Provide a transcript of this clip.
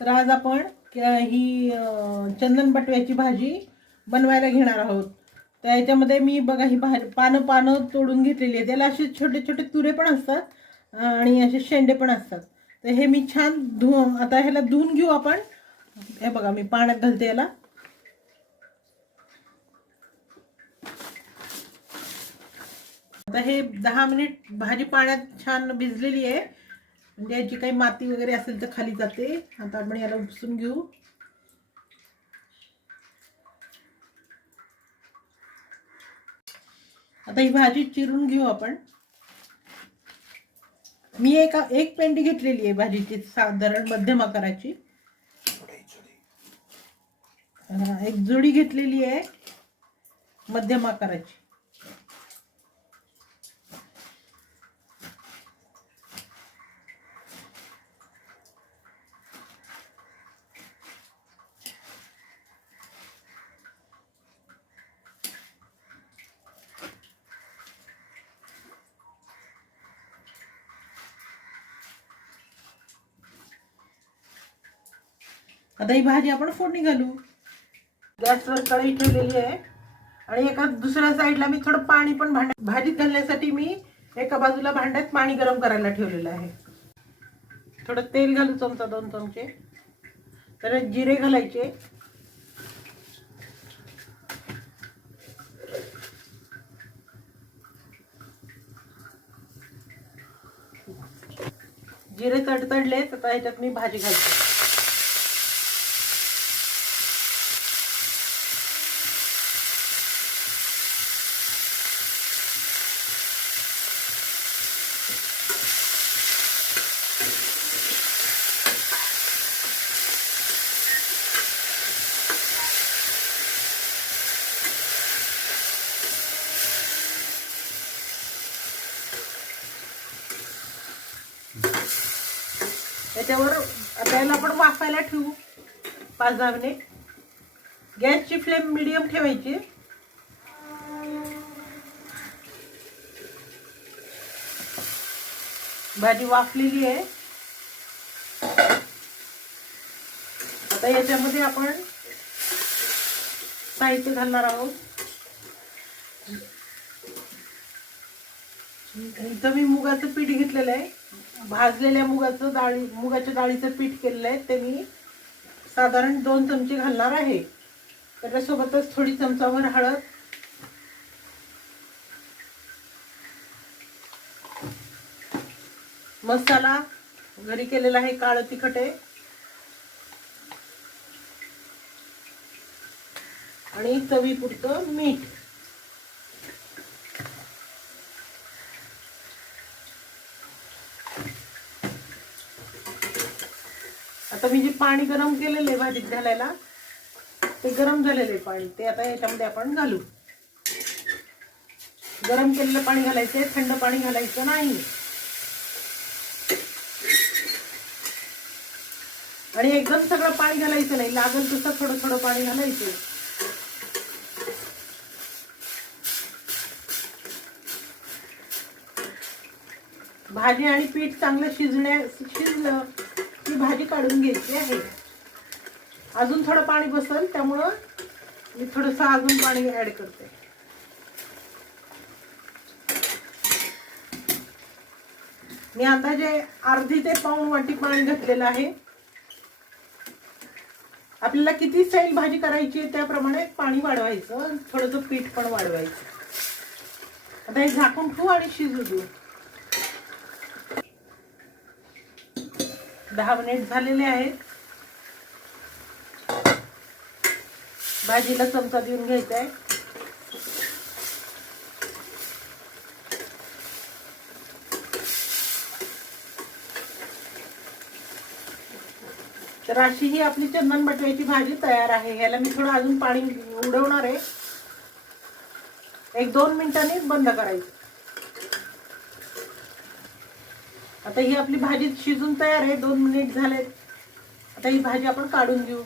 तर आज आपण ही चंदन बटव्याची भाजी बनवायला घेणार आहोत. तर याच्यामध्ये मी बघा ही भाजी पानं पानं तोडून घेतलेली आहे त्याला असे छोटे छोटे तुरे पण असतात आणि असे शेंडे पण असतात. तर हे मी छान धु आता ह्याला धुवून घेऊ आपण. हे बघा मी पाण्यात घालते याला. आता हे दहा मिनिट भाजी पाण्यात छान भिजलेली आहे. म्हणजे याची काही माती वगैरे असेल तर खाली जाते. आता आपण याला उपसून घेऊ. आता ही भाजी चिरून घेऊ आपण. मी एका एक पेंडी घेतलेली आहे भाजीची साधारण मध्यम आकाराची. एक जुडी घेतलेली आहे मध्यम आकाराची. आता ही भाजी आपण फोडणी घालू. गॅसवर कढई ठेवलेली आहे. आणि एका दुसऱ्या साईडला मी थोडं पाणी पण भांड भाजीत घालण्यासाठी मी एका बाजूला भांड्यात पाणी गरम करायला ठेवलेलं आहे. थोडं तेल घालू चमचा दोन चमचे. तर जिरे घालायचे. जिरे तडतडले तर ह्याच्यात मी भाजी घालते. त्याच्यावर आता याला आपण वाफायला ठेवू. पाच दहा मिनिट गॅसची फ्लेम मिडियम ठेवायची. भाजी वाफलेली आहे. आता याच्यामध्ये आपण साहित्य घालणार आहोत. इथं मी मुगाचं पीठ घेतलेलं आहे. भाजलेल्या मुगाचं डाळी मुगाच्या डाळीचं पीठ केलेलं आहे. ते मी साधारण दोन चमचे घालणार आहे. त्याच्यासोबतच थोडी चमचावर हळद. मसाला घरी केलेला आहे काळं तिखट आहे. आणि चवीपुरतं मीठ. आता मी जे पाणी गरम केलेलं आहे भाजीत घालायला ते गरम झालेलं आहे पाणी. ते आता याच्यामध्ये आपण घालू. गरम केलेलं पाणी घालायचं आहे थंड पाणी घालायचं नाही. आणि एकदम सगळं पाणी घालायचं नाही लागल तसं थोडं थोडं पाणी घालायचं. भाजी आणि पीठ चांगलं शिजण्या शिजलं. भाजी काढून घ्यायची आहे. अजून थोडं पाणी बसल त्यामुळं मी थोडंसं अजून पाणी ऍड करते. मी आता जे अर्धी ते पाऊण वाटी पाणी घातलेलं आहे. आपल्याला किती सैल भाजी करायची आहे त्याप्रमाणे पाणी वाढवायचं थोडंसं पीठ पण वाढवायचं. आता हे झाकून ठेवू आणि शिजू देऊ. दहा मिनिट झालेले आहेत. भाजीला चमचा देऊन घ्यायचा आहे तर अशी ही आपली चंदन बटव्याची भाजी तयार आहे. ह्याला मी थोडं अजून पाणी उडवणार आहे. एक दोन मिनिटांनी बंद करायचं. आता ही आपली भाजी शिजून तयार आहे दोन मिनिट झालेत. आता ही भाजी आपण काढून घेऊ.